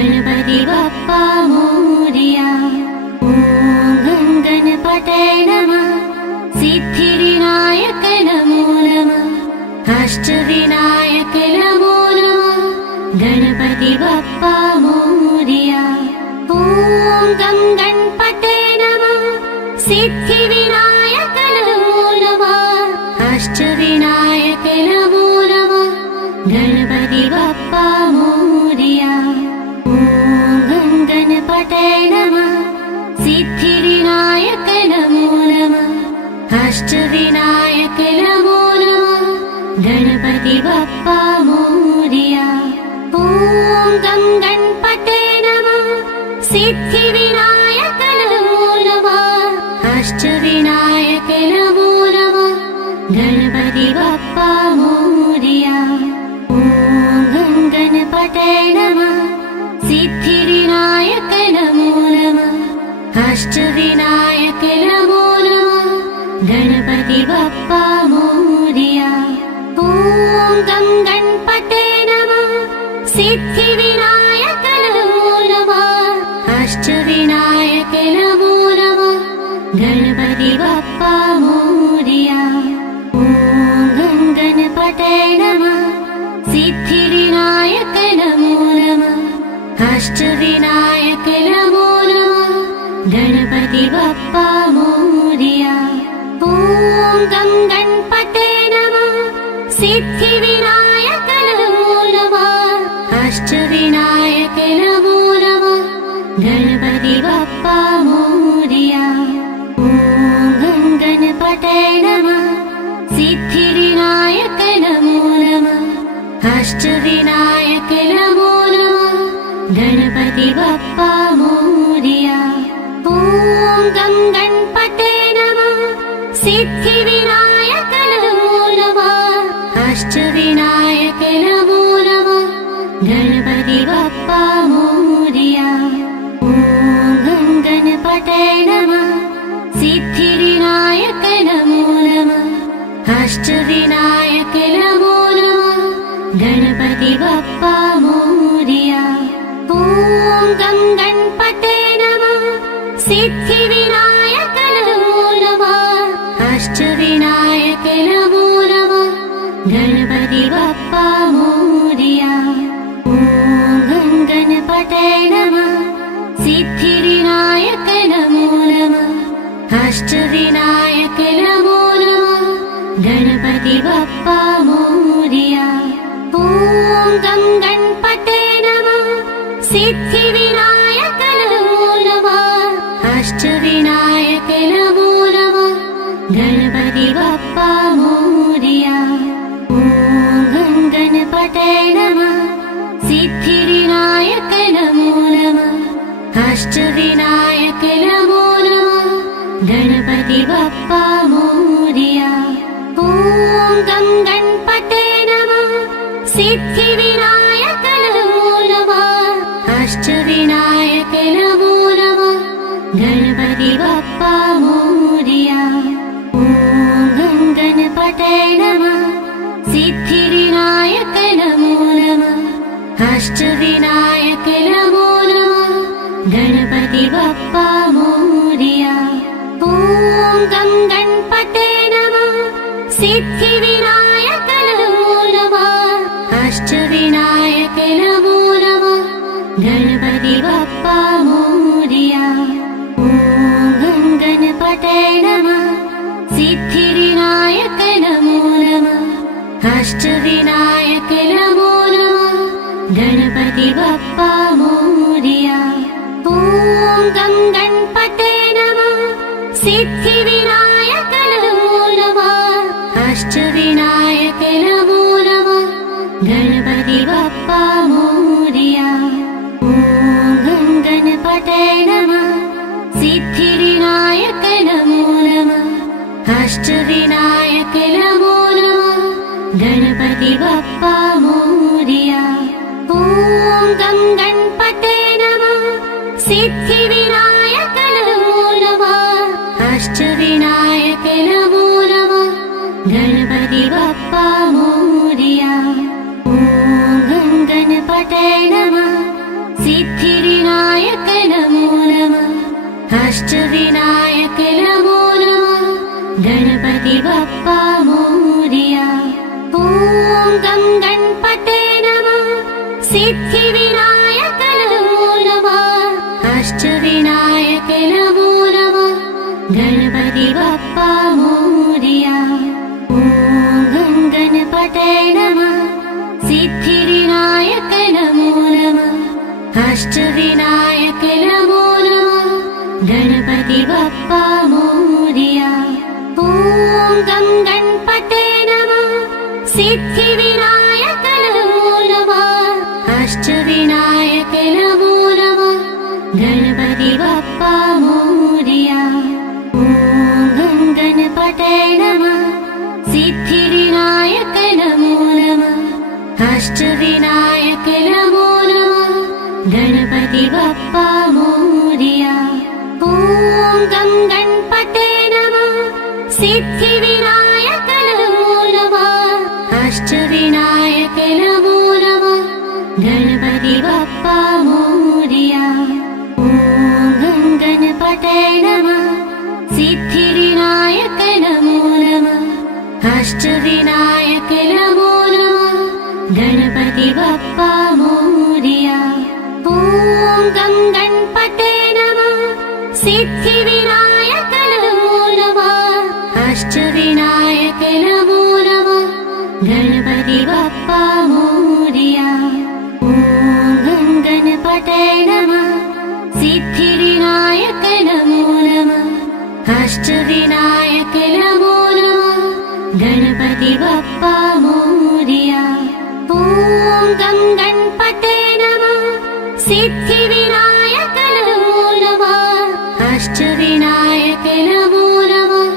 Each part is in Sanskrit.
गणपति बप्पा मोरया। ॐ गं गणपतये नमः। सिद्धिविनायक नमो नमः। अष्टविनायक नमो नमः। गणपति बप्पा मोरया। ॐ गं गणपतये नमः। सिद्धिविनायक नमो नमः। अष्टविनायक नमो नमः। गणपति बप्पा मोरया। ॐ गं गणपतये नमः। सिद्धिविनायक नमो नमः। अष्टविनायक नमो नमः। गणपति बप्पा मोरया। ॐ गं गणपतये नमः। सिद्धिविनायक नमो नमः। अष्टविनायक नमो नमः। गणपति बप्पा मोरया। ॐ गं गणपतये नमः। सिद्धिविनायक नमो नमः। अष्टविनायक नमो नमः। गणपति बप्पा मोरया। ॐ गं गणपतये नमः। सिद्धिविनायक नमो नमः। अष्टविनायक नमो नमः। गणपति बप्पा मोरया। ॐ गं गणपतये नमः। सिद्धिविनायक नमो नमः। अष्टविनायक नमो नमः। गणपति बप्पा मोरया। ॐ गं गणपतये नमः। सिद्धिविनायक नमो नमः। अष्टविनायक नमो नमः। गणपति बप्पा मोरया। ॐ गं गणपतये नमः। सिद्धिविनायक नमो नमः। अष्टविनायक नमो नमः। गणपति बप्पा मोरया। ॐ गं गणपतये नमः। सिद्धिविनायक नमो नमः। अष्टविनायक नमो नमः। गणपति बप्पा मोरया। ॐ गं गणपतये नमः। सिद्धिविनायक नमो नमः। अष्टविनायक नमो नमः। गणपति बप्पा मोरया। ॐ गं गणपतये नमः। सिद्धिविनायक नमो नमः। अष्टविनायक नमो नमः। गणपति बप्पा मोरया। ॐ गं गणपतये नमः। सिद्धिविनायक नमो नमः। अष्टविनायक नमो नमः। गणपति बप्पा मोरया। ॐ गं गणपतये नमः। सिद्धिविनायक नमो नमः। अष्टविनायक नमो नमः। गणपति बप्पा मोरया। ॐ गं गणपतये नमः। सिद्धिविनायक नमो नमः। अष्टविनायक नमो नमः। गणपति बप्पा मोरया। ॐ गं गणपतये नमः। सिद्धिविनायक नमो नमः। अष्टविनायक नमो नमः। गणपति बप्पा मोरया। ॐ गं गणपतये नमः। सिद्धिविनायक नमो नमः। अष्टविनायक नमो नमः। गणपति बप्पा मोरया। ॐ गं गणपतये नमः। सिद्धिविनायक नमो नमः। अष्टविनायक नमो नमः। गणपति बप्पा मोरया। ॐ गं गणपतये नमः। सिद्धिविनायक नमो नमः। अष्टविनायक नमो नमः। गणपति बप्पा मोरया। ॐ गं गणपतये नमः। सिद्धिविनायक नमो नमः। अष्टविनायक नमो नमः। गणपति बप्पा मोरया। ॐ गं गणपतये नमः। सिद्धिविनायक नमो नमः। अष्टविनायक नमो नमः। गणपति बप्पा मोरया। ॐ गं गणपतये नमः। सिद्धिविनायक नमो नमः। अष्टविनायक नमो नमः। गणपति बप्पा मोरया। ॐ गं गणपतये नमः। अष्टविनायक नमो नमः गणपति बप्पा मोरया। ॐ गं गणपते नमः सिद्धिविनायक नमो नमः अष्टविनायक नमो नमः गणपति बप्पा मोरया। ॐ गं गणपते नमः सिद्धिविनायक नमो नमः अष्टविनायक नमो नमः गणपति बप्पा मोरया। ॐ गं गणपते नमः सिद्धिविनायक नमो नमः अष्टविनायक नमो नमः गणपति बप्पा मोरया। ॐ गं गणपते नमः सिद्धिविनायक नमो नमः अष्टविनायक नमो नमः गणपति बप्पा मोरया। ॐ गं गणपते नमः सिद्धिविनायक नमो नमः अष्टविनायक नमो नमः गणपति बप्पा मोरया। ॐ गं गणपते नमः सिद्धिविनायक नमो नमः अष्टविनायक नमो नमः गणपति बप्पा मोरया। ॐ गं गणपते नमः सिद्धिविनायक नमो नमः अष्टविनायक नमो नमः गणपति बप्पा मोरया। ॐ गं गणपते नमः सिद्धिविनायक नमो नमः अष्टविनायक नमो नमः गणपति बप्पा मोरया। ॐ गं गणपते नमः सिद्धिविनायक नमो नमः अष्टविनायक नमो नमः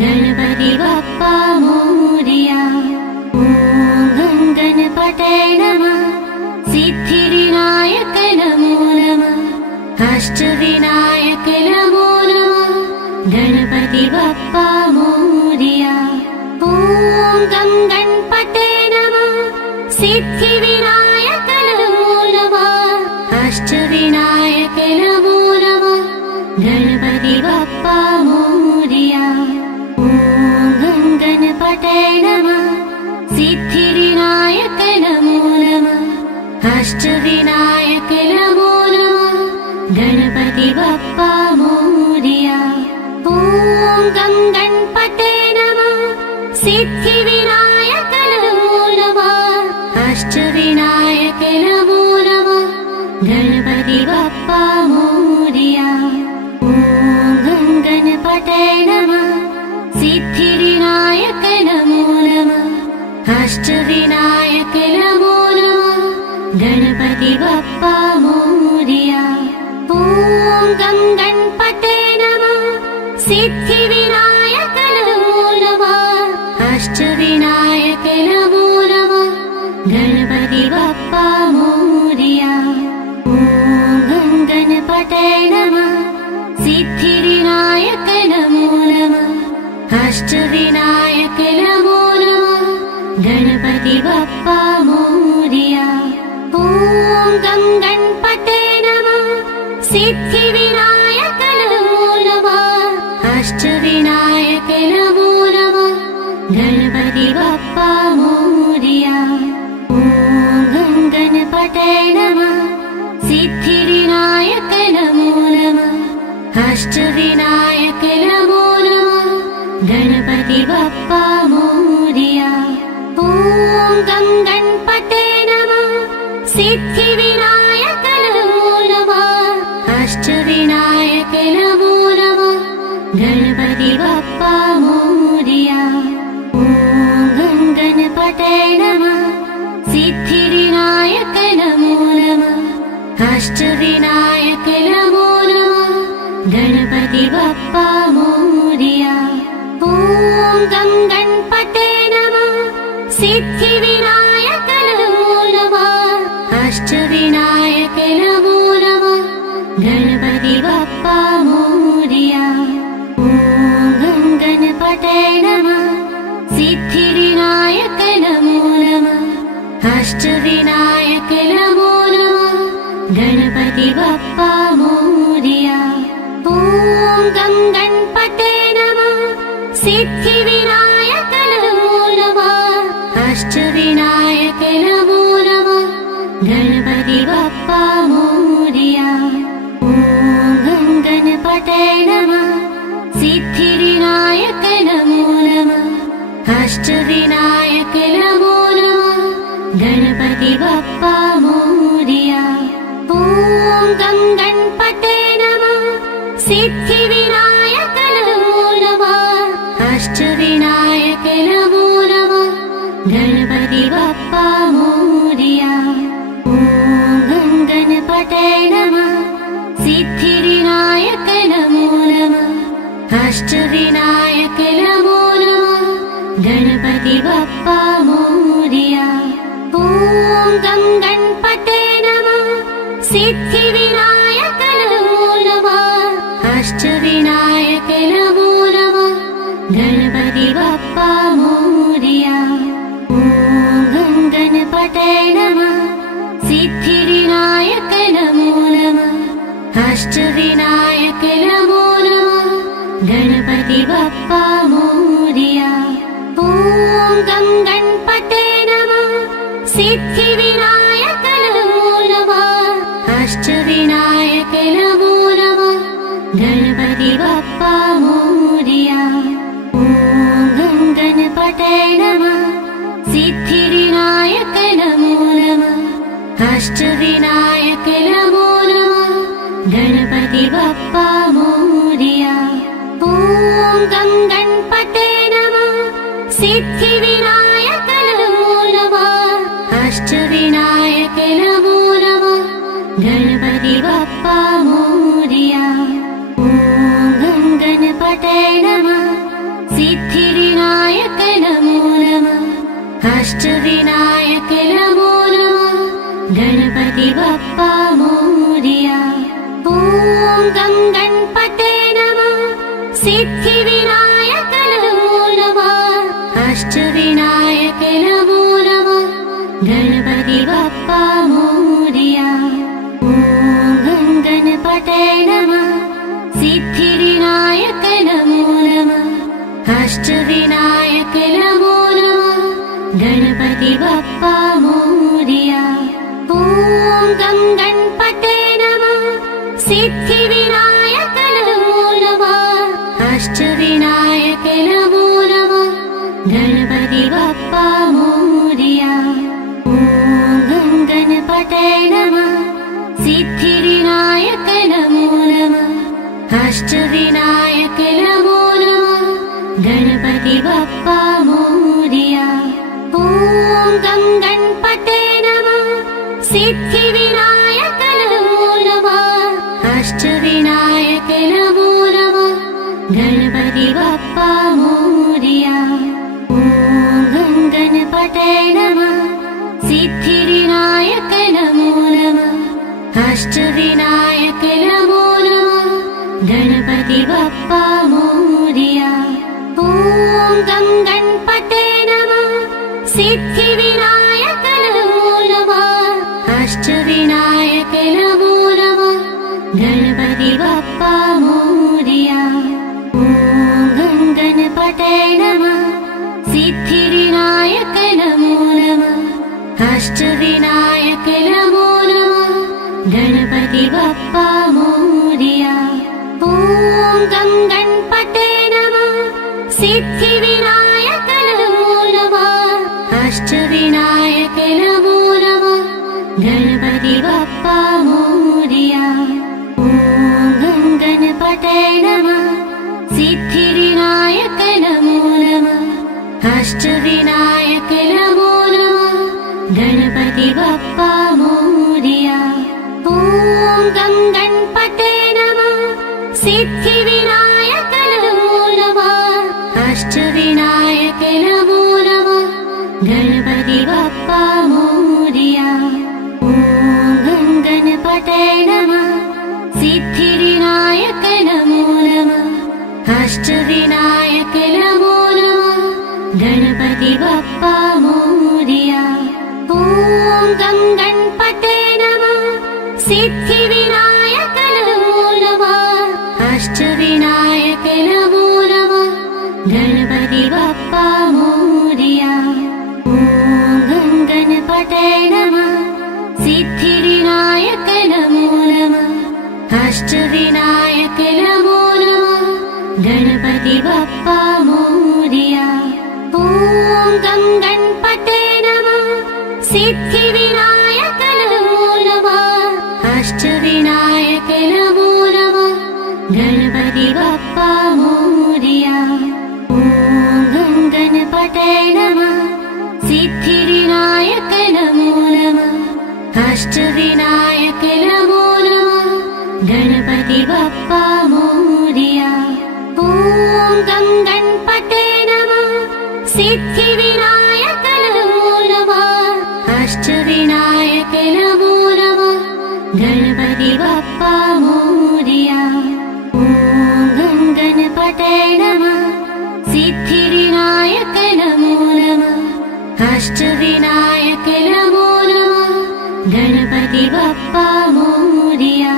गणपति बप्पा मोरया। ॐ गं गणपते नमः सिद्धिविनायक नमो नमः अष्टविनायक नमो नमः गणपति बप्पा मोरया। ॐ गं गणपते नमः सिद्धिविनायक नमो नमः अष्टविनायक नमो नमः गणपति बप्पा मोरया। ॐ गं गणपते नमः सिद्धिविनायक नमो नमः अष्टविनायक नमो नमः गणपति बप्पा मोरया। ॐ गं गणपते नमः सिद्धिविनायक नमो नमः अष्टविनायक नमो नमः गणपति बप्पा मोरया। ॐ गं गणपते नमः सिद्धिविनायक नमो नमः अष्टविनायक नमो नमः गणपति बप्पा मोरया। ॐ गं गणपते नमः सिद्धिविनायक नमो नमः अष्टविनायक नमो नमः गणपति बप्पा मोरया। ॐ गं गणपते नमः सिद्धिविनायक नमो नमः अष्टविनायक नमो नमः गणपति बप्पा मोरया। ॐ गं गणपते नमः सिद्धिविनायक नमो नमः अष्टविनायक नमो नमः गणपति बप्पा मोरया। ॐ गं गणपते नमः सिद्धिविनायक नमो नमः अष्टविनायक नमो नमः गणपति बप्पा मोरया। ॐ गं गणपते नमः सिद्धिविनायक नमो नमः अष्टविनायक नमो नमः गणपति बप्पा मोरया। ॐ गं गणपते नमः सिद्धिविनायक नमो नमः अष्टविनायक नमो नमः गणपति बप्पा मोरया। ॐ गं गणपते नमः सिद्धिविनायक नमो नमः अष्टविनायक नमो नमः गणपति बप्पा मोरया। ॐ गं गणपते नमः सिद्धिविनायक नमो नमः अष्टविनायक नमो नमः गणपति बप्पा मोरया। ॐ गं गणपते नमः सिद्धिविनायक नमो नमः अष्टविनायक नमो नमः गणपति बप्पा मोरया। ॐ गं गणपते नमः सिद्धिविनायक नमो नमः अष्टविनायक नमो नमः गणपति बप्पा मोरया। ॐ गं गणपते नमः सिद्धिविनायक नमो नमः अष्टविनायक नमो नमः गणपति बप्पा मोरया। ॐ गं गणपते नमः सिद्धिविनायक नमो नमः अष्टविनायक नमो नमः गणपति बप्पा मोरया। ॐ गं गणपते नमः सिद्धिविनायक नमो नमः अष्टविनायक नमो नमः गणपति बप्पा मोरया। ॐ गं गणपते नमः सिद्धिविनायक नमो नमः अष्टविनायक नमो नमः गणपति बप्पा मोरया। ॐ गं गणपते नमः सिद्धिविनायक नमो नमः अष्टविनायक नमो नमः गणपति बप्पा मोरया। ॐ गं गणपते नमः सिद्धिविनायक नमो नमः अष्टविनायक नमो नमः गणपति बप्पा मोरया। ॐ गं गणपते नमः सिद्धिविनायक नमो नमः अष्टविनायक नमो नमः गणपति बप्पा मोरया। ॐ गं गणपते नमः सिद्धिविनायक नमो नमः अष्टविनायक नमो नमः गणपति बप्पा मोरया। ॐ गं गणपते नमः सिद्धिविनायक नमो नमः अष्टविनायक नमो नमः गणपति बप्पा मोरया। ॐ गं गणपते नमः सिद्धिविनायक नमो नमः अष्टविनायक नमो नमः गणपति बप्पा मोरया। ॐ गं गणपते नमः सिद्धिविनायक नमो नमः अष्टविनायक नमो नमः गणपति बप्पा मोरया। ॐ गं गणपते नमः सिद्धिविनायक नमो नमः अष्टविनायक नमो नमः गणपति बप्पा मोरया। ॐ गं गणपते नमः सिद्धिविनायक नमो नमः अष्टविनायक नमो नमः गणपति बप्पा मोरया। ॐ गं गणपते नमः सिद्धिविनायक नमो नमः अष्टविनायक नमो नमः गणपति बप्पा मोरया। ॐ गं गणपते नमः सिद्धिविनायक नमो नमः अष्टविनायक नमो नमः गणपति बप्पा मोरया। ॐ गं गणपते नमः सिद्धिविनायक नमो नमः अष्टविनायक नमो नमः गणपति बप्पा मोरया। ॐ गं गणपते नमः सिद्धिविनायक नमो नमः अष्टविनायक नमो नमः गणपति बप्पा मोरया। ॐ गं गणपते नमः सिद्धिविनायक नमो नमः अष्टविनायक नमो नमः गणपति बप्पा मोरया। ॐ गं गणपते नमः सिद्धिविनायक नमो नमः अष्टविनायक नमो नमः गणपति बप्पा मोरया। ॐ गं गणपते नमः सिद्धिविनायक नमो नमः अष्टविनायक नमो नमः गणपति बप्पा मोरया। ॐ गं गणपते नमः सिद्धिविनायक नमो नमः अष्टविनायक नमो नमः गणपति बप्पा मोरया। ॐ गं गणपते नमः सिद्धिविनायक नमो नमः अष्टविनायक नमो नमः गणपति बप्पा मोरया। ॐ गं गणपते नमः सिद्धिविनायक नमो नमः अष्टविनायक नमो नमः गणपति बप्पा मोरया। ॐ गं गणपते नमः सिद्धिविनायक नमो नमः अष्टविनायक नमो नमः गणपति बप्पा मोरया। ॐ गं गणपते नमः सिद्धिविनायक नमो नमः अष्टविनायक नमो नमः गणपति बप्पा मोरया।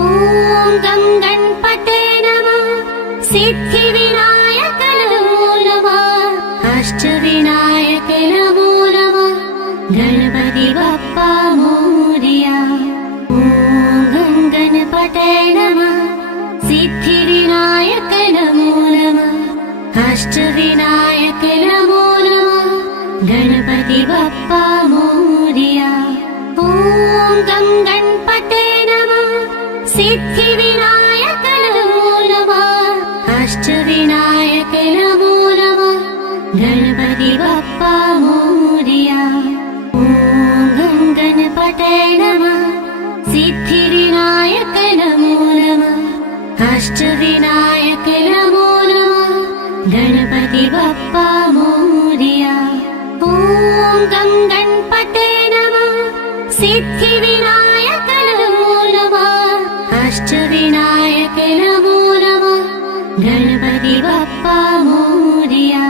ॐ गं गणपते नमः सिद्धिविनायक नमो नमः अष्टविनायक नमो नमः गणपति बप्पा मोरया। ॐ गं गणपते नमः सिद्धिविनायक नमो नमः अष्टविनायक नमो नमः गणपति बप्पा मोरया। ॐ गं गणपते नमः सिद्धिविनायक नमो नमः अष्टविनायक नमो नमः गणपति बप्पा मोरया। ॐ गं गणपते नमः सिद्धिविनायक नमो नमः अष्टविनायक नमो नमः गणपति बप्पा मोरया। ॐ गं गणपते नमः सिद्धिविनायक नमो नमः अष्टविनायक नमो नमः गणपति बप्पा मोरया।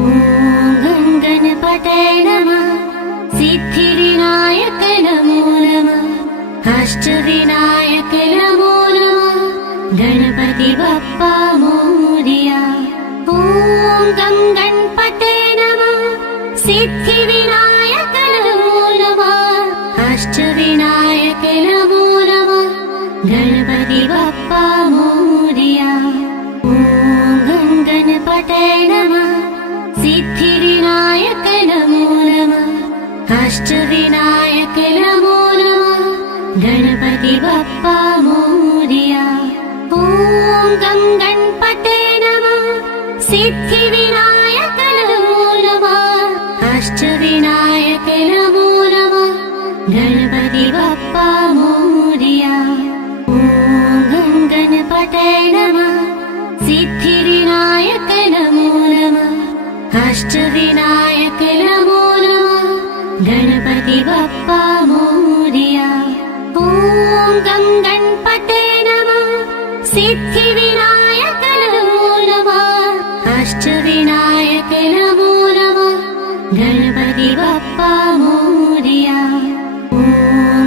ॐ गं गणपते नमः सिद्धिविनायक नमो नमः अष्टविनायक नमो नमः गणपति बप्पा मोरया। ॐ गं गणपते नमः सिद्धिविनायक नमो नमः अष्टविनायक नमो नमः गणपति बप्पा मोरया। ॐ गं गणपते नमः सिद्धिविनायक नमो नमः अष्टविनायक नमो नमः गणपति बप्पा मोरया। ॐ गं गणपते नमः सिद्धिविनायक नमो नमः अष्टविनायक नमो नमः गणपति बप्पा मोरया। ॐ गं गणपते नमः सिद्धिविनायक नमो नमः अष्टविनायक नमो नमः गणपति बप्पा मोरया। ॐ गं गणपते नमः सिद्धिविनायक नमो नमः अष्टविनायक नमो नमः गणपति बप्पा मोरया। ॐ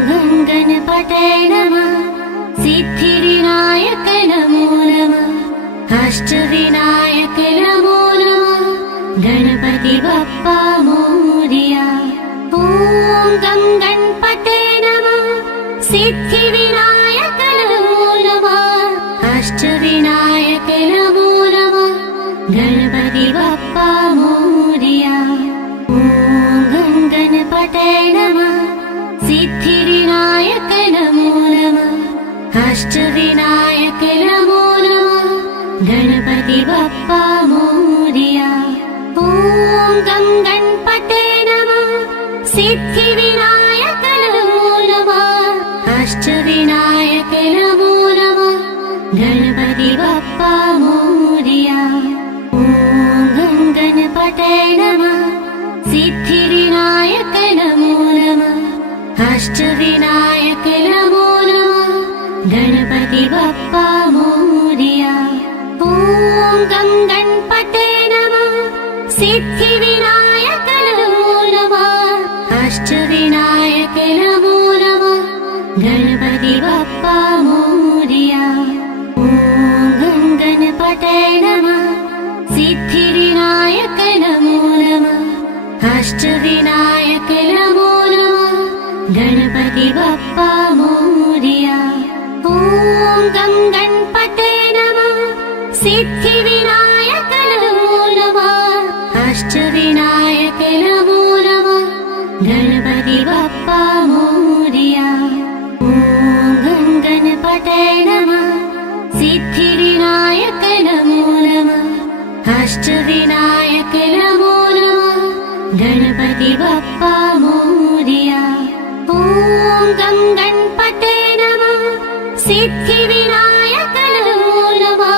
गं गणपते नमः सिद्धिविनायक नमो नमः अष्टविनायक नमो नमः गणपति बप्पा मोरया। ॐ गं गणपते नमः सिद्धिविनायक नमो नमः अष्टविनायक नमो नमः गणपति बप्पा मोरया। ॐ गं गणपते नमः सिद्धिविनायक नमो नमः अष्टविनायक नमो नमः गणपति बप्पा मोरया। ॐ गं गणपते नमः सिद्धिविनायक नमो नमः अष्टविनायक नमो नमः गणपति बप्पा मोरया। ॐ गं गणपते नमः सिद्धिविनायक नमो नमः अष्टविनायक नमो नमः गणपति बप्पा मोरया। ॐ गं गणपते नमः सिद्धिविनायक नमो नमः अष्टविनायक नमो नमः गणपति बप्पा मोरया। ॐ गं गणपते नमः सिद्धिविनायक नमो नमः अष्टविनायक नमो नमः गणपति बप्पा मोरया। गं गणपते नमः सिद्धिविनायक नमो नमः अष्टविनायक नमो नमः गणपति बप्पा मोरया ॐ गं गणपते नमः सिद्धिविनायक नमो नमः अष्टविनायक नमो नमः गणपति बप्पा मोरया ॐ गं गणपते नमः सिद्धिविनायक नमो नमः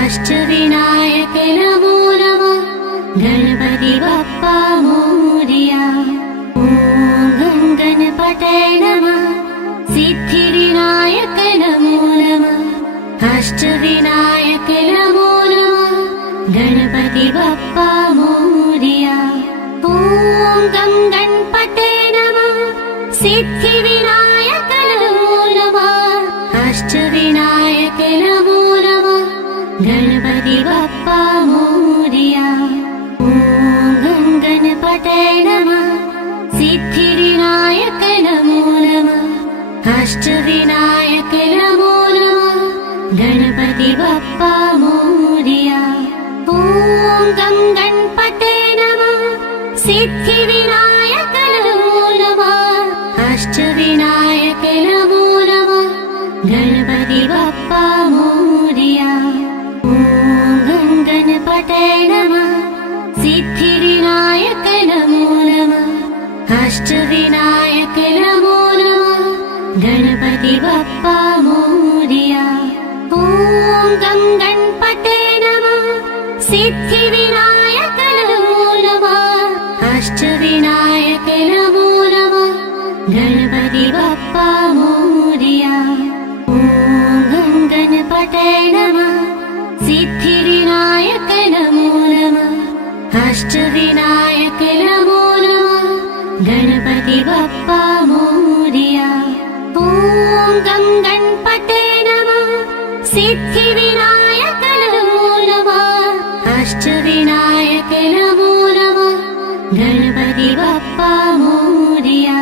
अष्टविनायक नमो नमः गणपति बप्पा मोरया ॐ गं गणपते नमः सिद्धिविनायक नमो नमः अष्टविनायक नमो नमः गणपति बप्पा मोरया ॐ गं गणपते नमः सिद्धिविनायक नमो नमः अष्टविनायक नमो नमः गणपति बप्पा मोरया ॐ गं गणपते नमः सिद्धिविनायक नमो नमः अष्टविनायक नमो नमः गणपति बप्पा मोरया ॐ गं गणपते नमः सिद्धिविनायक नमो नमः अष्टविनायक नमो नमः गणपति बप्पा मोरया ॐ गं गणपते नमः सिद्धिविनायक नमो नमः अष्टविनायक नमो नमः गणपति बप्पा मोरया ॐ गं गणपते नमः सिद्धिविनायक नमो नमः अष्टविनायक नमो नमः गणपति बप्पा मोरया ॐ गं गणपते नमः सिद्धिविनायक नमो नमः अष्टविनायक नमो नमः गणपति बप्पा मोरया ॐ गं गणपते नमः सिद्धिविनायक नमो नमः अष्टविनायक नमो नमः गणपति बप्पा मोरया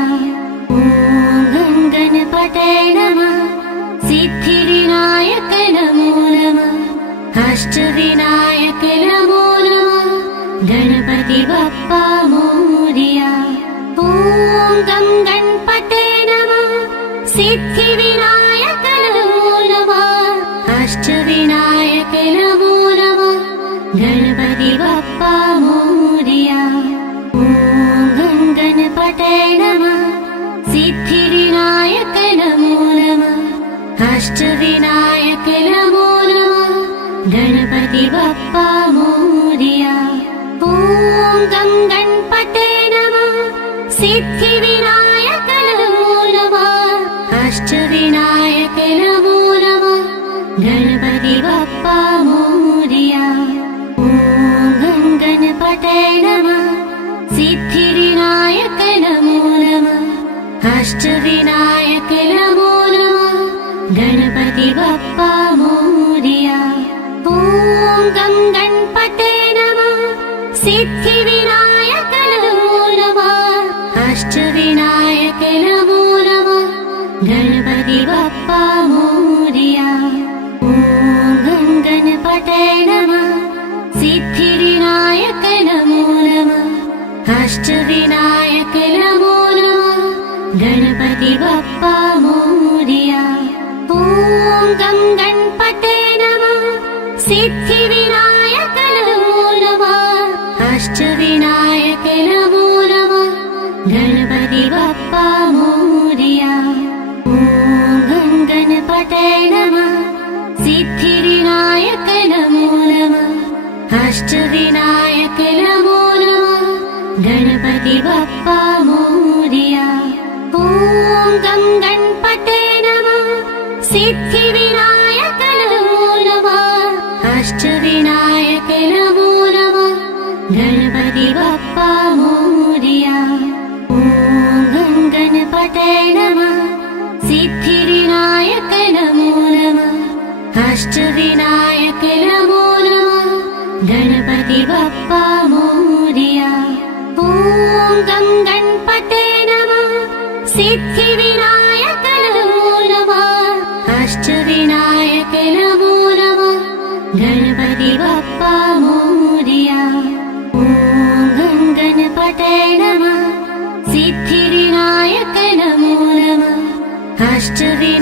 ॐ गं गणपते नमः सिद्धिविनायक नमो नमः अष्टविनायक नमो नमः गणपति बप्पा मोरया ॐ गं गणपते नमः सिद्धिविनायक नमो नमः अष्टविनायक नमो नमः गणपति बप्पा मोरया ॐ गं गणपते नमः सिद्धिविनायक नमो नमः अष्टविनायक नमो नमः गणपति बप्पा मोरया ॐ गं गणपते नमः सिद्धिविनायक नमो नमः अष्टविनायक नमो नमः गणपति बप्पा मोरया ॐ गं गणपते नमः सिद्धिविनायक नमो नमः अष्टविनायक नमो नमः गणपति बप्पा मोरया ॐ गं गणपते नमः सिद्धिविनायक नमो नमः अष्टविनायक नमो नमः गणपति बप्पा मोरया ॐ गं गणपते नमः सिद्धिविनायक नमो नमः अष्टविनायक नमो नमः गणपति बप्पा मोरया ॐ गं गणपते नमः सिद्धिविनायक नमो नमः अष्टविनायक नमो नमः गणपति बप्पा मोरया ॐ गं गणपते नमः सिद्धिविनायक नमो नमः अष्टविनायक नमो नमः गणपति बप्पा मोरया ॐ गं गणपते नमः सिद्धिविनायक नमो नमः अष्टविनायक नमो नमः गणपति बप्पा मोरया ॐ गं गणपते नमः सिद्धिविनायक नमो नमः अष्टविनायक नमो नमः गणपति बप्पा मोरया ॐ गं गणपते नमः सिद्धिविनायक नमो नमः अष्टविनायक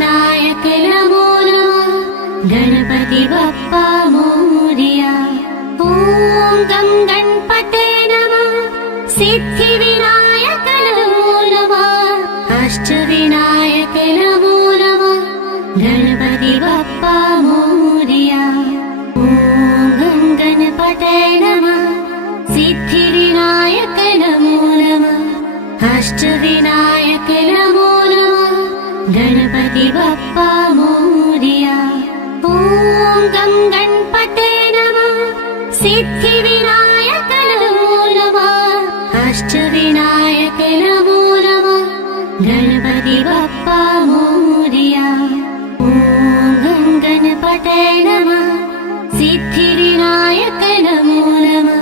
अष्टविनायक नमो नमः गणपति बप्पा मोरया। ॐ गं गणपते नमः सिद्धिविनायक नमो नमः अष्टविनायक नमो नमः गणपति बप्पा मोरया। ॐ गं गणपते नमः सिद्धिविनायक नमो नमः अष्टविनायक नमो नमः गणपति बप्पा मोरया। ॐ गं गणपते नमः सिद्धिविनायक नमो नमः अष्टविनायक नमो नमः गणपति बप्पा मोरया। ॐ गं गणपते नमः सिद्धिविनायक नमो नमः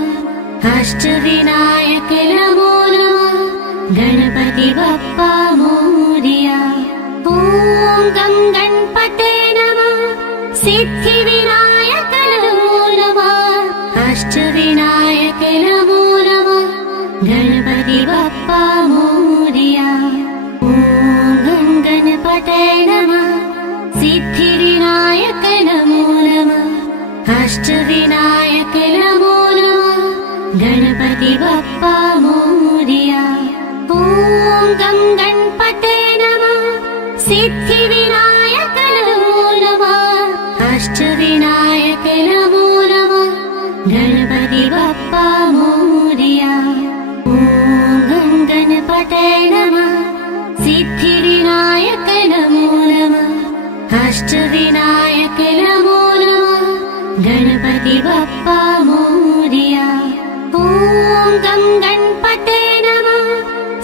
अष्टविनायक नमो नमः गणपति बप्पा मोरया। ॐ गं गणपते नमः सिद्धिविनायक नमो नमः अष्टविनायक नमो नमः गणपति बप्पा मोरया। ॐ गं गणपते नमः सिद्धिविनायक नमो नमः अष्टविनायक नमो नमः गणपति बप्पा मोरया। ॐ गं गणपते नमः सिद्धिविनायक नमो नमः अष्टविनायक नमो नमः गणपति बप्पा मोरया। ॐ गं गणपते नमः सिद्धिविनायक नमो नमः अष्टविनायक नमो नमः गणपति बप्पा मोरया। ॐ गं गणपते नमः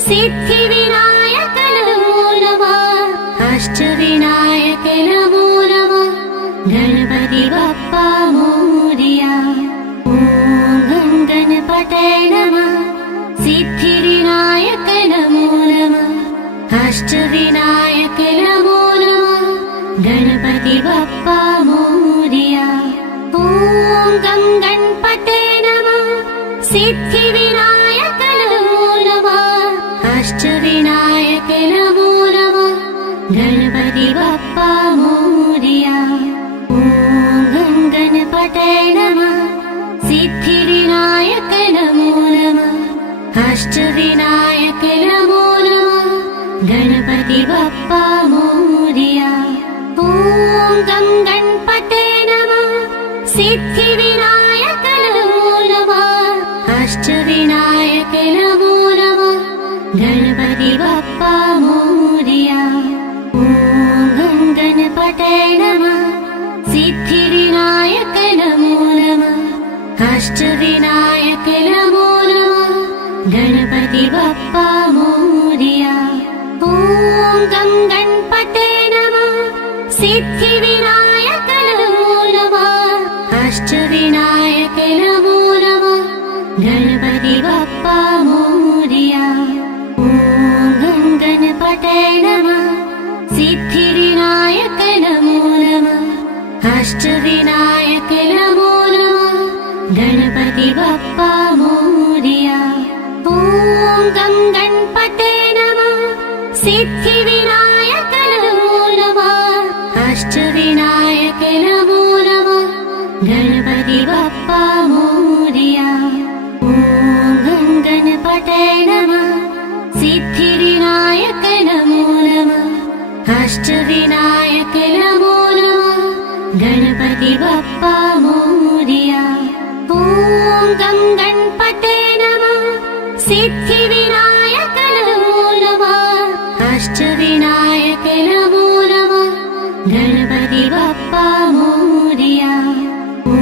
सिद्धिविनायक नमो नमः अष्टविनायक नमो नमः गणपति बप्पा मोरया। ॐ गं गणपते नमः सिद्धिविनायक नमो नमः अष्टविनायक नमो नमः गणपति बप्पा मोरया। ॐ गं गणपते नमः सिद्धिविनायक नमो नमः अष्टविनायक नमो नमः गणपति बप्पा मोरया। ॐ गं गणपते नमः सिद्धिविनायक नमो नमः अष्टविनायक नमो नमः गणपति बप्पा मोरया। ॐ गं गणपते नमः सिद्धिविनायक नमो नमः अष्टविनायक नमो नमः गणपति बप्पा मोरया। ॐ गं गणपते नमः सिद्धिविनायक नमो नमः अष्टविनायक नमो नमः गणपति बप्पा मोरया। ॐ गं गणपते नमः सिद्धिविनायक नमो नमः अष्टविनायक नमो नमः गणपति बप्पा मोरया। ॐ गं गणपते नमः सिद्धिविनायक नमो नमः अष्टविनायक नमो नमः गणपति बप्पा मोरया। ॐ गं गणपते नमः सिद्धिविनायक नमो नमः अष्टविनायक नमो नमः गणपति बप्पा मोरया। ॐ गं गणपते नमः सिद्धिविनायक नमो नमः अष्टविनायक नमो नमः गणपति बप्पा मोरया। ॐ गं गणपते नमः सिद्धिविनायक नमो नमः अष्टविनायक नमो नमः गणपति बप्पा मोरया। ॐ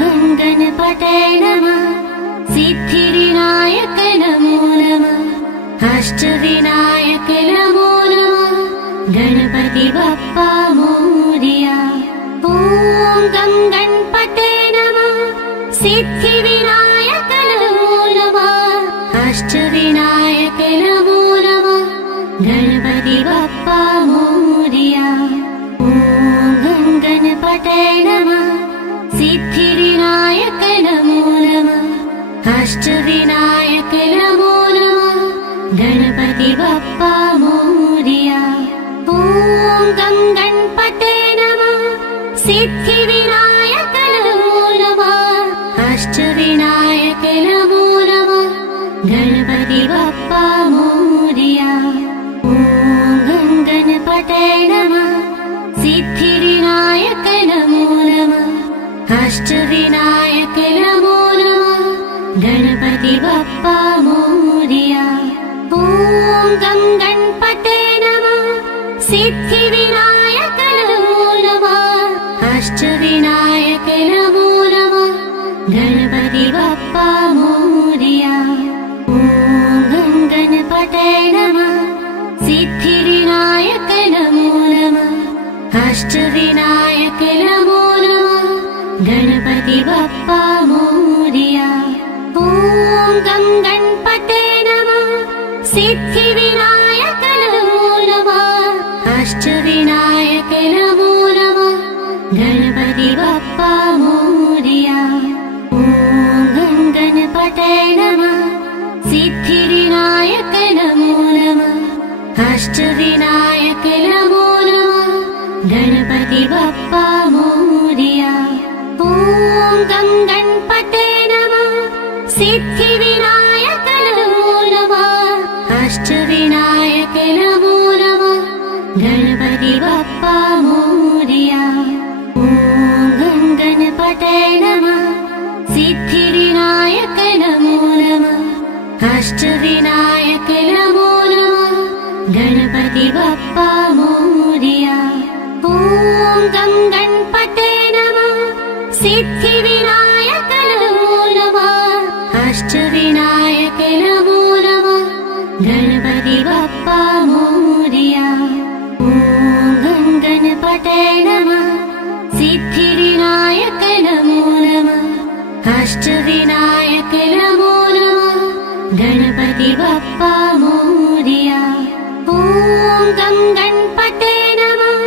गं गणपते नमः सिद्धिविनायक नमो नमः अष्टविनायक नमो नमः गणपति बप्पा मोरया। ॐ गं गणपते नमः सिद्धिविनायक नमो नमः अष्टविनायक नमो नमः गणपति बप्पा मोरया। ॐ गं गणपते नमः सिद्धिविनायक नमो नमः अष्टविनायक नमो नमः गणपति बप्पा मोरया। ॐ गं गणपते नमः सिद्धिविनायक नमो नमः अष्टविनायक नमो नमः गणपति बप्पा मोरया ॐ गं गणपते नमः सिद्धिविनायक नमो नमः अष्टविनायक नमो नमः गणपति बप्पा मोरया ॐ गं गणपते नमः सिद्धिविनायक नमो नमः अष्टविनायक नमो नमः गणपति बप्पा मोरया ॐ गं गणपते नमः सिद्धिविनायक नमो नमः अष्टविनायक नमो नमः गणपति बप्पा मोरया ॐ गं गणपते नमः सिद्धिविनायक नमो नमः अष्टविनायक नमो नमः गणपति बप्पा मोरया ॐ गं गणपते नमः सिद्धिविनायक नमो नमः अष्टविनायक नमो नमः गणपति बप्पा मोरया ॐ गं गणपते नमः सिद्धिविनायक नमो नमः अष्टविनायक नमो नमः गणपति बप्पा मोरया ॐ गं गणपते नमः सिद्धिविनायक नमो नमः अष्टविनायक नमो नमः गणपति बप्पा मोरया ॐ गं गणपते नमः सिद्धिविनायक नमो नमः अष्टविनायक नमो नमः गणपति बप्पा मोरया ॐ गं गणपते नमः सिद्धिविनायक नमो नमः अष्टविनायक नमो नमः गणपति बप्पा मोरया ॐ गं गणपते नमः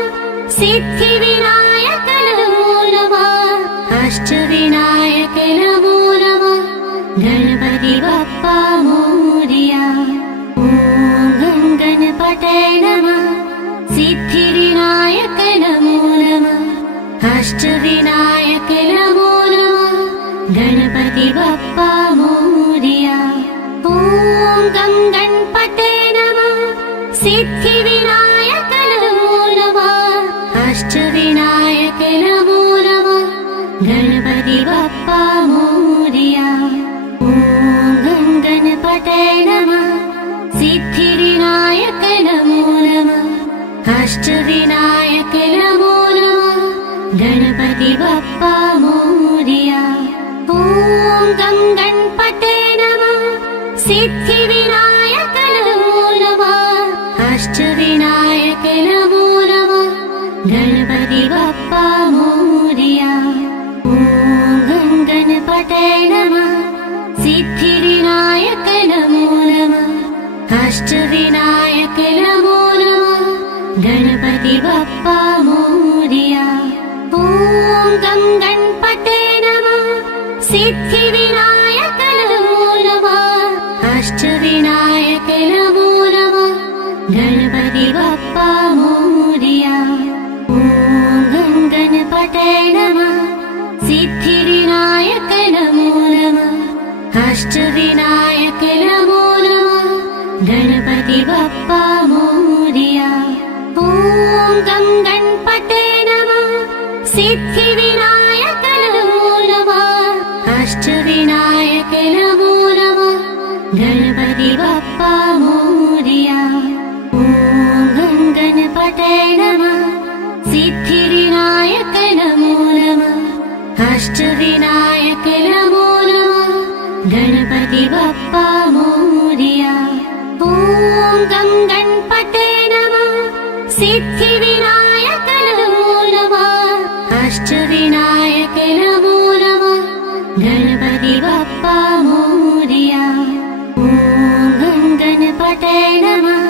सिद्धिविनायक नमो नमः अष्टविनायक नमो नमः गणपति बप्पा मोरया ॐ गं गणपते नमः सिद्धिविनायक नमो नमः अष्टविनायक नमो नमः गणपति बप्पा मोरया ॐ गं गणपते नमः सिद्धिविनायक नमो नमः अष्टविनायक नमो नमः गणपति बप्पा मोरया ॐ गं गणपते नमः सिद्धिविनायक नमो नमः अष्टविनायक नमो नमः गणपति बप्पा मोरया ॐ गं गणपते नमः सिद्धिविनायक नमो नमः अष्टविनायक नमो नमः गणपति बप्पा मोरया ॐ गं गणपते नमः सिद्धिविनायक नमो नमः अष्टविनायक नमो नमः गणपति बप्पा मोरया ॐ गं गणपते नमः सिद्धिविनायक नमो नमः अष्टविनायक नमो नमः गणपति बप्पा मोरया ॐ गं गणपते नमः सिद्धिविनायक नमो नमः अष्टविनायक नमो नमः गणपति बप्पा मोरया ॐ गं गणपते नमः सिद्धिविनायक नमो नमः अष्टविनायक नमो नमः गणपति बप्पा मोरया ॐ गं गणपते नमः सिद्धिविनायक नमो नमः अष्टविनायक नमो नमः गणपति बप्पा मोरया ॐ गं गणपते नमः सिद्धिविनायक नमो नमः अष्टविनायक नमो नमः गणपति बप्पा मोरया ॐ गं गणपते नमः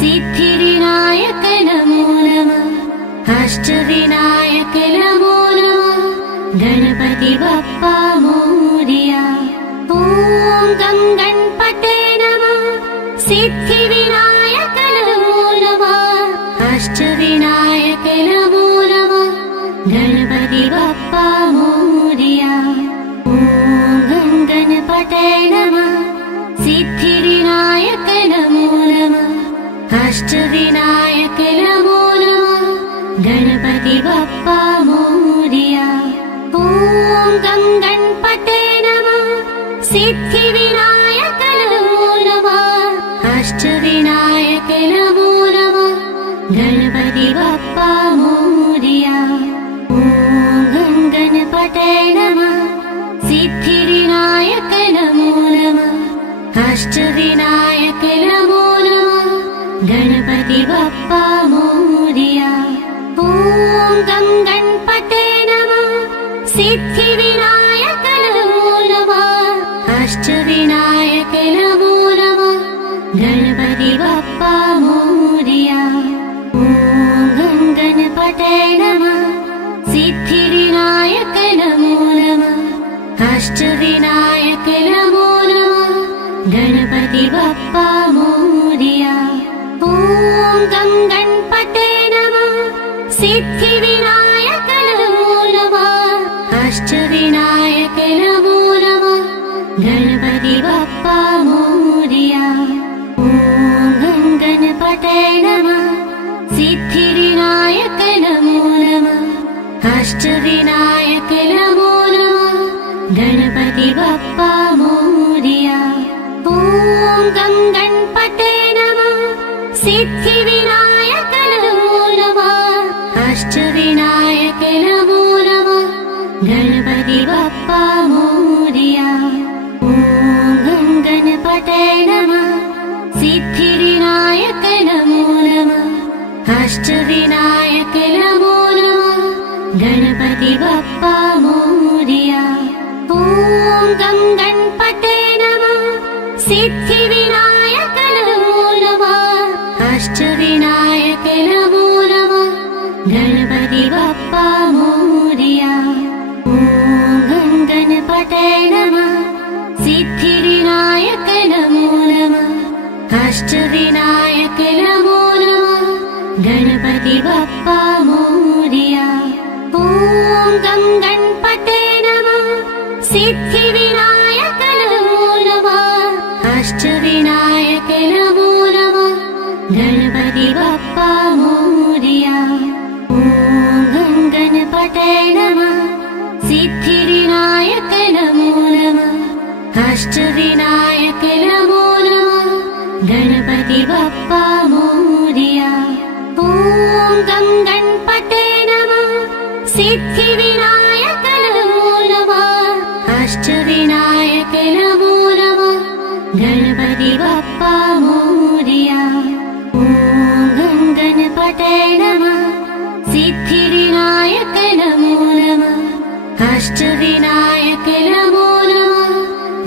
सिद्धिविनायक नमो नमः अष्टविनायक नमो नमः गणपति बप्पा मोरया ॐ गं गणपते नमः सिद्धिविनायक नमो नमः अष्टविनायक अष्टविनायक नमो नमः गणपति बप्पा मोरया। ॐ गं गणपते नमः सिद्धिविनायक नमो नमः अष्टविनायक नमो नमः गणपति बप्पा मोरया। ॐ गं गणपते नमः सिद्धिविनायक नमो नमः अष्टविनायक नमो नमः गणपति बप्पा मोरया। ॐ गं गणपते नमः सिद्धिविनायक नमो नमः अष्टविनायक नमो नमः गणपति बप्पा मोरया। ॐ गं गणपते नमः सिद्धिविनायक नमो नमः अष्टविनायक नमो नमः गणपति बप्पा मोरया। ॐ गं गणपते नमः सिद्धिविनायक नमो नमः अष्टविनायक नमो नमः गणपति बप्पा मोरया। ॐ गं गणपते नमः सिद्धिविनायक नमो नमः अष्टविनायक नमो नमः गणपति बप्पा मोरया। ॐ गं गणपते नमः सिद्धिविनायक नमो नमः अष्टविनायक नमो नमः गणपति बप्पा मोरया। ॐ गं गणपते नमः सिद्धिविनायक नमो नमः अष्टविनायक नमो नमः गणपति बप्पा मोरया। ॐ गं गणपते नमः सिद्धिविनायक नमो नमः अष्टविनायक नमो नमः गणपति बप्पा मोरया। ॐ गं गणपते नमः सिद्धिविनायक नमो नमः अष्टविनायक नमो नमः गणपति बप्पा मोरया। ॐ गं गणपते नमः सिद्धिविनायक नमो नमः अष्टविनायक नमो नमः गणपति बप्पा मोरया। ॐ गं गणपते नमः सिद्धिविनायक नमो नमः अष्टविनायक नमो नमः गणपति बप्पा मोरया। ॐ गं गणपते नमः सिद्धिविनायक नमो नमः अष्टविनायक नमो नमः गणपति बप्पा मोरया। ॐ गं गणपते नमः सिद्धिविनायक नमो नमः अष्टविनायक नमो नमः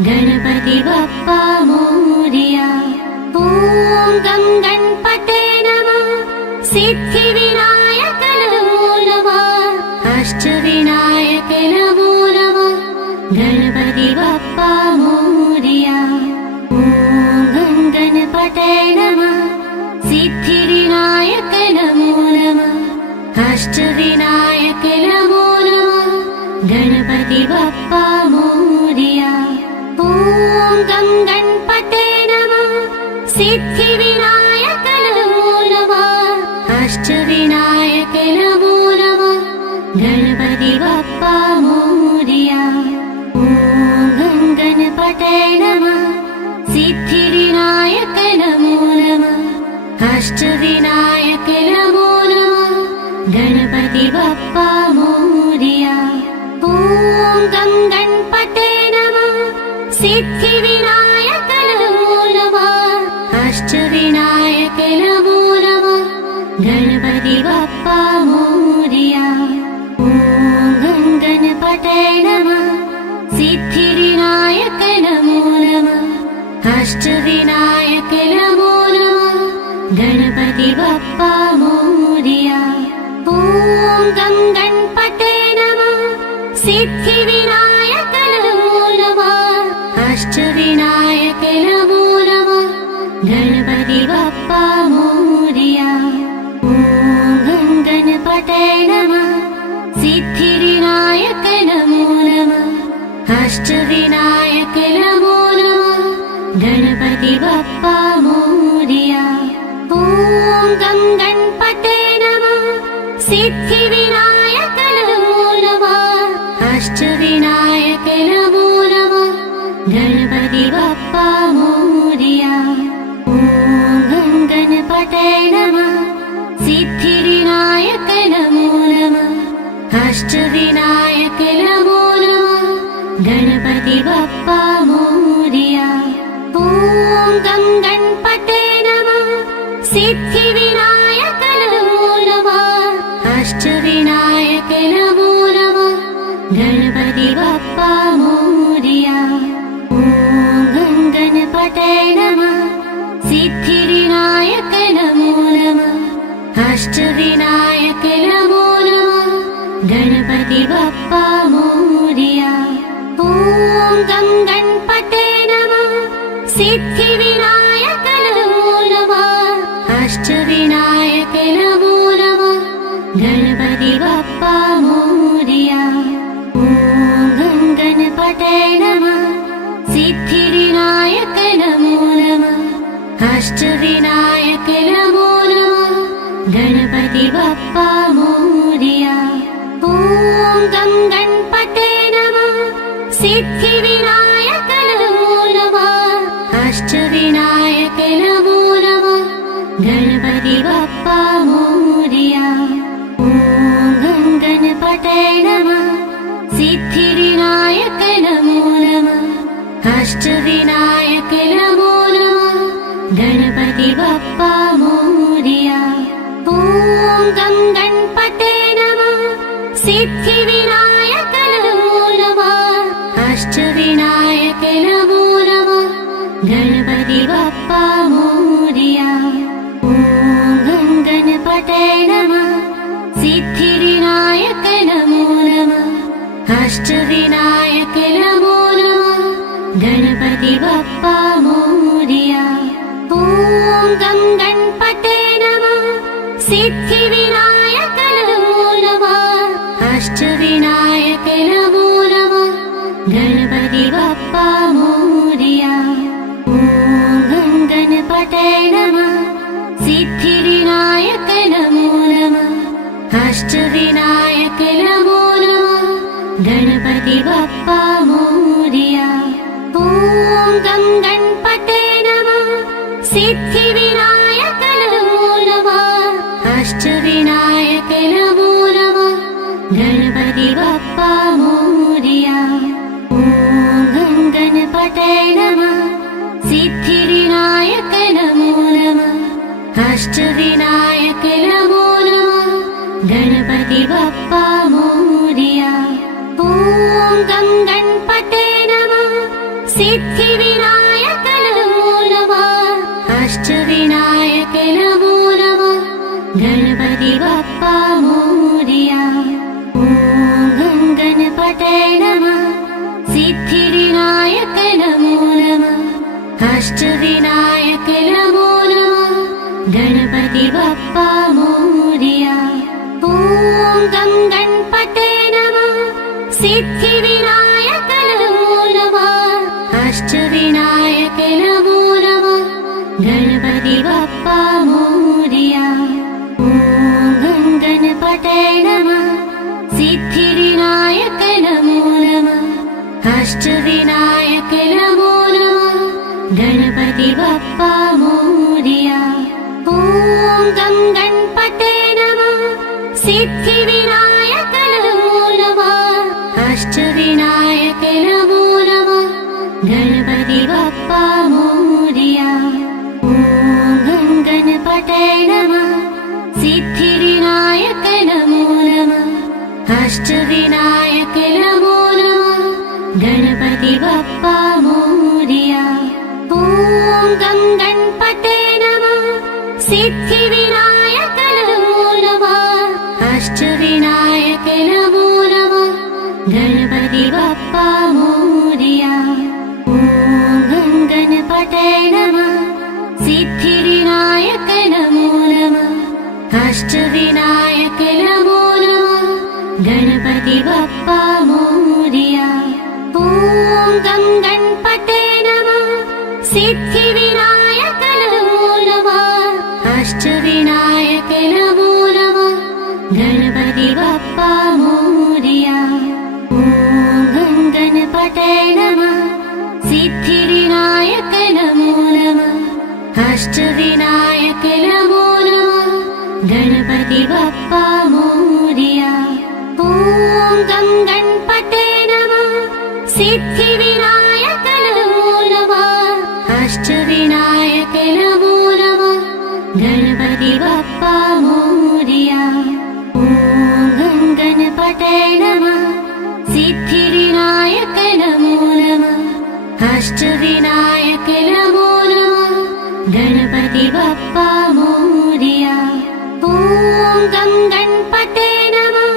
गणपति बप्पा मोरया। ॐ गं गणपते नमः सिद्धिविनायक नमो नमः अष्टविनायक नमो नमः गणपति बप्पा मोरया। ॐ गं गणपते नमः सिद्धिविनायक नमो नमः अष्टविनायक नमो नमः गणपति बप्पा मोरया। ॐ गं गणपते नमः सिद्धिविनायक नमो नमः अष्टविनायक नमो नमः गणपति बप्पा मोरया। ॐ गं गणपते नमः सिद्धिविनायक नमो नमः अष्टविनायक नमो नमः गणपति बप्पा मोरया। ॐ गं गणपते नमः सिद्धिविनायक नमो नमः अष्टविनायक नमो नमः गणपति बप्पा मोरया। ॐ गं गणपते नमः सिद्धिविनायक नमो नमः अष्टविनायक नमो नमः गणपति बप्पा मोरया। ॐ गं गणपते नमः सिद्धिविनायक नमो नमः अष्टविनायक नमो नमः गणपति बप्पा मोरया। ॐ गं गणपते नमः सिद्धिविनायक नमो नमः अष्टविनायक नमो नमः गणपति बप्पा मोरया। ॐ सिद्धिविनायक नमो नमः अष्टविनायक नमो नमः गणपति बप्पा मोरया ॐ गं गणपतये नमः सिद्धिविनायक नमो नमः अष्टविनायक नमो नमः गणपति बप्पा मोरया ॐ गं गणपतये नमः सिद्धिविनायक नमो नमः अष्टविनायक नमो नमः गणपति बप्पा मोरया ॐ गं गणपतये नमः सिद्धिविनायक नमो नमः अष्टविनायक नमो नमः गणपति बप्पा मोरया ॐ गं गणपतये नमः सिद्धिविनायक नमो नमः अष्टविनायक नमो नमः गणपति बप्पा मोरया ॐ गं गणपतये नमः सिद्धिविनायक नमो नमः अष्टविनायक नमो नमः गणपति बप्पा मोरया ॐ गं गणपतये नमः सिद्धिविनायक नमो नमः अष्टविनायक नमो नमः गणपति बप्पा मोरया ॐ गं गणपतये नमः सिद्धिविनायक नमो नमः अष्टविनायक नमो नमः गणपति बप्पा मोरया ॐ गं गणपतये नमः सिद्धिविनायक नमो नमः अष्टविनायक नमो नमः गणपति बप्पा मोरया ॐ गं गणपतये नमः सिद्धिविनायक नमो नमः अष्टविनायक नमो नमः गणपति बप्पा मोरया ॐ गं गणपतये नमः सिद्धिविनायक नमो नमः अष्टविनायक नमो नमः गणपति बप्पा मोरया ॐ गं गणपतये नमः सिद्धिविनायक नमो नमः अष्टविनायक नमो नमः गणपति बप्पा मोरया ॐ गं गणपतये नमः सिद्धिविनायक नमो नमः अष्टविनायक नमो नमः गणपति बप्पा मोरया ॐ गं गणपतये नमः सिद्धिविनायक नमो नमः अष्टविनायक नमो नमः गणपति बप्पा मोरया ॐ गं गणपतये नमः सिद्धिविनायक नमो नमः अष्टविनायक नमो नमः गणपति बप्पा मोरया ॐ गं गणपतये नमः सिद्धिविनायक नमो नमः अष्टविनायक नमो नमः गणपति बप्पा मोरया ॐ गं गणपतये नमः सिद्धिविनायक नमो नमः अष्टविनायक नमो नमः गणपति बप्पा मोरया ॐ गं गणपतये नमः सिद्धिविनायक नमो नमः अष्टविनायक नमो नमः गणपति बप्पा मोरया ॐ गं गणपतये नमः सिद्धिविनायक नमो नमः अष्टविनायक नमो नमः गणपति बप्पा मोरया ॐ गं गणपतये नमः सिद्धिविनायक नमो नमः अष्टविनायक नमो नमः गणपति बप्पा मोरया ॐ गं गणपतये नमः सिद्धिविनायक नमो नमः अष्टविनायक नमो नमः गणपति बप्पा मोरया ॐ गं गणपतये नमः सिद्धिविनायक नमो नमः अष्टविनायक नमो नमः गणपति बप्पा मोरया ॐ गं गणपतये नमः सिद्धिविनायक नमो नमः अष्टविनायक नमो नमः गणपति गं गणपते नमः सिद्धिविनायक नमो नमः अष्टविनायक नमो नमः गणपति बप्पा मोरया ॐ गं गणपते नमः सिद्धिविनायक नमो नमः अष्टविनायक नमो नमः गणपति बप्पा मोरया ॐ गं गणपते नमः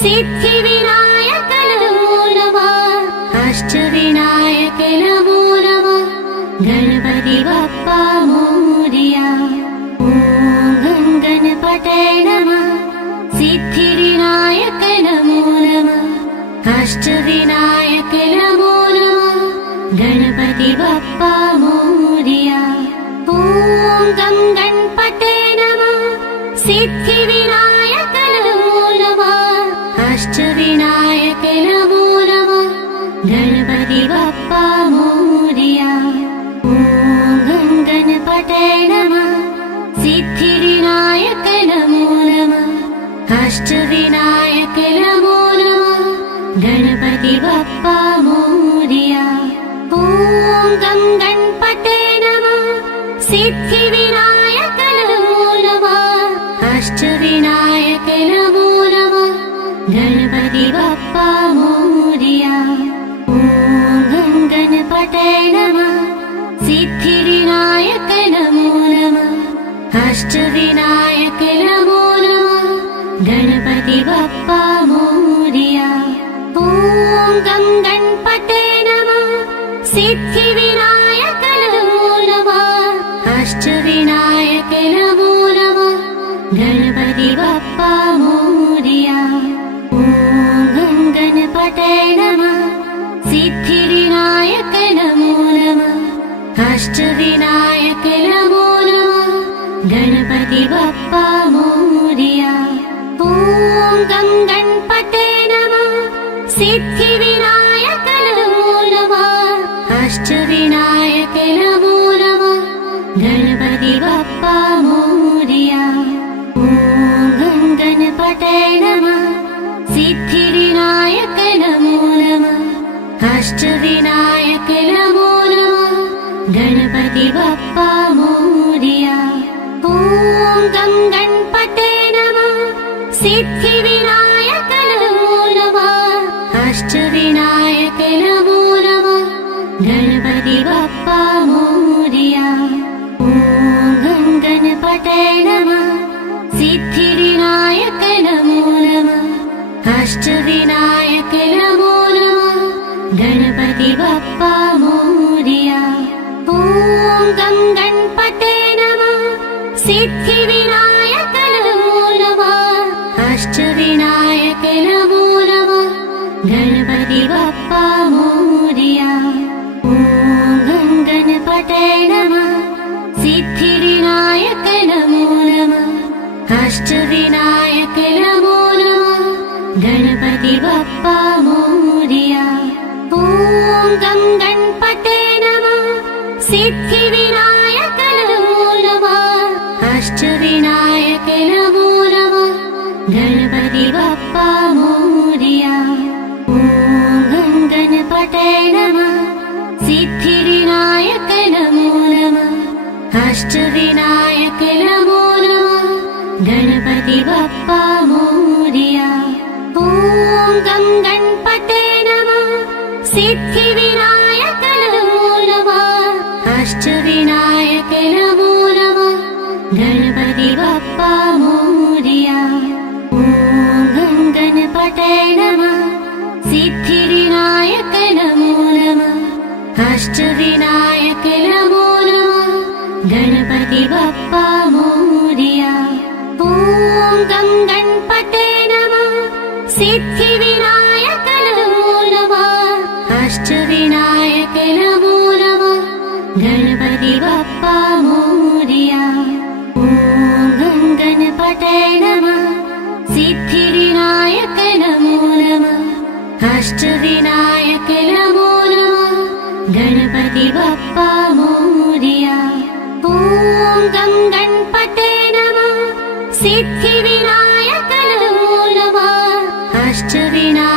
सिद्धिविनायक नमो नमः अष्टविनायक नमो नमः गणपति बप्पा मोरया ॐ गं गणपते नमः सिद्धिविनायक नमो नमः अष्टविनायक नमो नमः गणपति बप्पा मोरया ॐ गं गणपते नमः सिद्धिविनायक नमो नमः अष्टविनायक नमो नमः गणपति बप्पा मोरया ॐ गं गणपते नमः सिद्धिविनायक नमो नमः अष्टविनायक नमो नमः गणपति बप्पा मोरया ॐ गं गणपते नमः सिद्धिविनायक नमो नमः अष्टविनायक नमो नमः गणपति बप्पा मोरया ॐ गं गणपते नमः सिद्धिविनायक नमो नमः अष्टविनायक नमो नमः गणपति बप्पा मोरया ॐ गं गणपते नमः सिद्धिविनायक नमो नमः अष्टविनायक नमो नमः गणपति बप्पा मोरया ॐ गं गणपते नमः सिद्धिविनायक नमो नमः अष्टविनायक नमो नमः गणपति बप्पा मोरया ॐ गं गणपते नमः सिद्धिविनायक नमो नमः अष्टविनायक नमो नमः गणपति बप्पा मोरया ॐ गं गणपते नमः सिद्धिविनायक नमो नमः अष्टविनायक नमो नमः गणपति बप्पा मोरया ॐ गं गणपते नमः सिद्धिविनायक नमो नमः अष्टविनायक नमो नमः गणपति बप्पा मोरया ॐ गं गणपते नमः सिद्धिविनायक नमो नमः अष्टविनायक नमो नमः गणपति बप्पा मोरया ॐ गं गणपते नमः सिद्धिविनायक नमो नमः अष्टविनायक नमो नमः गणपति बप्पा मोरया ॐ गं गणपते नमः सिद्धिविनायक नमो नमः अष्टविनायक नमो नमः गणपति बप्पा मोरया ॐ गं गणपते नमः सिद्धिविनायक नमो नमः अष्टविनायक नमो नमः गणपति बप्पा मोरया ॐ गं गणपते नमः सिद्धिविनायक नमो नमः अष्टविनायक नमो नमः गणपति बप्पा मोरया ॐ गं गणपते नमः सिद्धिविनायक नमो नमः अष्टविनायक नमो नमः गणपति बप्पा मोरया ॐ गं गणपते नमः सिद्धिविनायक नमो नमः अष्टविनायक नमो नमः गणपति बप्पा मोरया ॐ गं गणपते नमः सिद्धिविनायक नमो नमः अष्टविनायक नमो नमः गणपति बप्पा मोरया ॐ गं गणपते नमः सिद्धिविनायक नमो नमः अष्टविनायक नमो नमः गणपति बप्पा मोरया ॐ गं गणपते नमः सिद्धिविनायक नमो नमः अष्टविनायक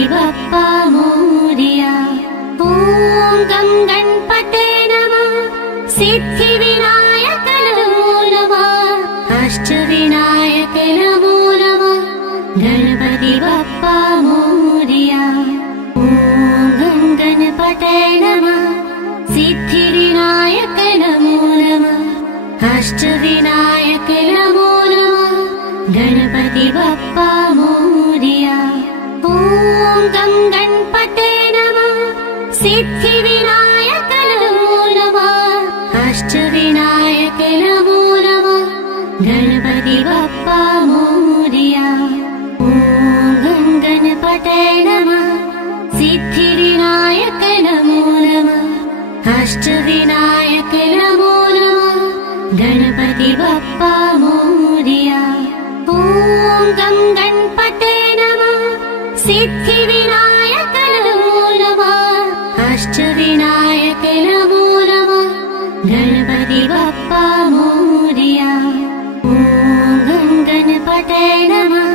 गणपति बप्पा मोरया। ॐ गं गणपते नमः। सिद्धिविनायक नमो नमः। अष्टविनायक नमो नमः। गणपति बप्पा मोरया। ॐ गं गणपते नमः। सिद्धिविनायक नमो नमः। अष्टविनायक नमो नमः। गणपति बप्पा मोरया। ॐ गं गणपते नमः। सिद्धिविनायक नमो नमः। अष्टविनायक नमो नमः। गणपति बप्पा मोरया। ॐ गं गणपते नमः। सिद्धिविनायक नमो नमः। अष्टविनायक नमो नमः। गणपति बप्पा मोरया। ॐ गं गणपते नमः। सिद्धिविनायक नमो नमः। अष्टविनायक नमो नमः। गणपति बप्पा मोरया। ॐ गं गणपते नमः।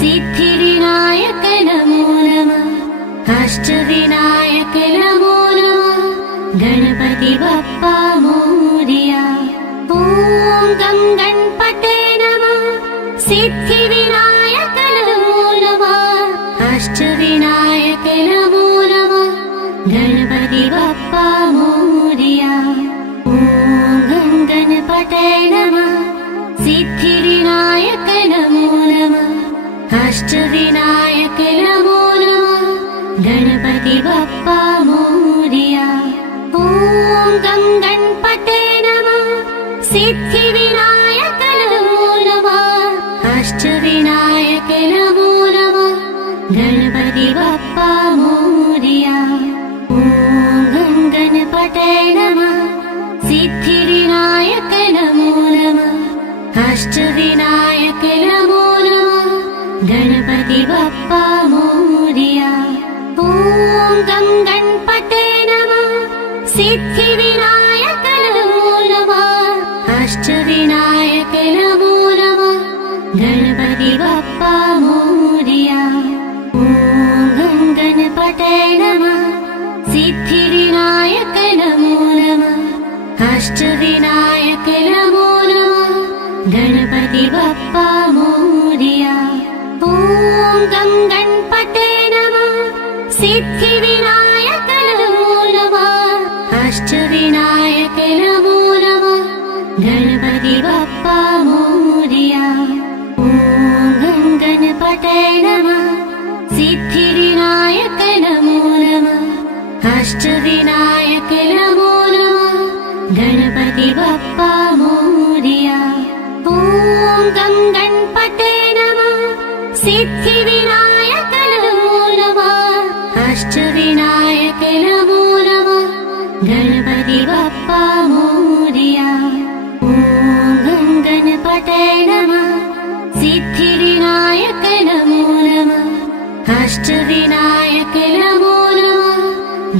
सिद्धिविनायक नमो नमः। अष्टविनायक नमो नमः। गणपति बप्पा मोरया। ॐ गं गणपते नमः। सिद्धिविनायक नमो नमः। अष्टविनायक नमो नमः। गणपति बप्पा मोरया। ॐ गं गणपते नमः। सिद्धिविनायक नमो नमः। अष्टविनायक नमो नमः। गणपति बप्पा मोरया। ॐ गं गणपते नमः। सिद्धिविनायक नमो नमः। अष्टविनायक नमो नमः। गणपति बप्पा मोरया। ॐ गं गणपते नमः। सिद्धिविनायक नमो नमः। अष्टविनायक नमो नमः। गणपति बप्पा मोरया। ॐ गं गणपते नमः। सिद्धिविनायक नमो नमः। अष्टविनायक नमो नमः। गणपति बप्पा मोरया। ॐ गं गणपते नमः। सिद्धिविनायक नमो नमः। अष्टविनायक नमो नमः। गणपति बप्पा मोरया। ॐ गं गणपते नमः। सिद्धिविनायक नमो नमः। अष्टविनायक नमो नमः। गणपति बप्पा मोरया। ॐ गं गणपते नमः। सिद्धिविनायक नमो नमः। अष्टविनायक नमो नमः। गणपति बप्पा मोरया। ॐ गं गणपते नमः। सिद्धिविनायक नमो नमः। अष्टविनायक नमो नमः। गणपति बप्पा मोरया। ॐ गं गणपते नमः। सिद्धिविनायक नमो नमः। अष्टविनायक नमो नमः।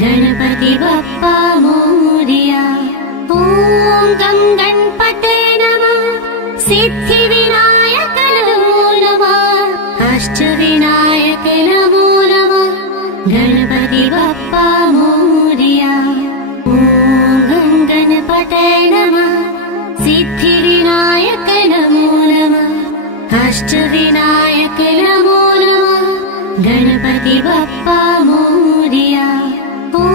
गणपति बप्पा मोरया। ॐ गं गणपते नमः। सिद्धिविनायक नमो नमः। अष्टविनायक नमो नमः। गणपति बप्पा मोरया। ॐ गं गणपते नमः। सिद्धिविनायक नमो नमः। अष्टविनायक नमो नमः। गणपति बप्पा मोरया। ॐ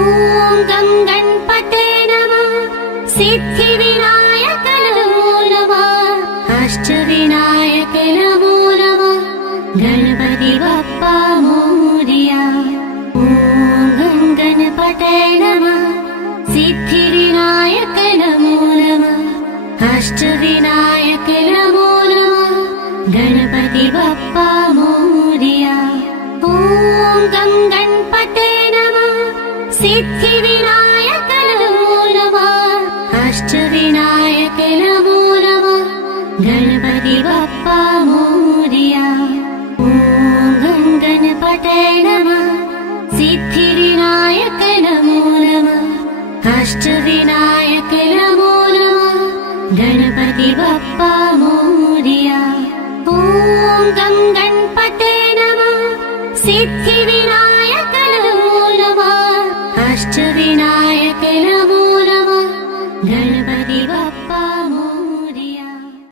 गं गणपते नमः। सिद्धिविनायक नमो नमः। अष्टविनायक नमो नमः। गणपति बप्पा मोरया। ॐ गं गणपते नमः। सिद्धिविनायक नमो नमः। अष्टविनायक नमो नमः। गणपति बप्पा मोरया। ॐ गं गणपते नमः। सिद्धिविनायक नमो नमः। अष्टविनायक नमो नमः। गणपति बप्पा मोरया। ॐ गं गणपते नमः। सिद्धिविनायक नमो नमः। अष्टविनायक नमो नमः। गणपति बप्पा मोरया। ॐ गं गणपते नमः। सिद्धि सिद्धिविनायक नमो नमः अष्टविनायक नमो नमः गणपति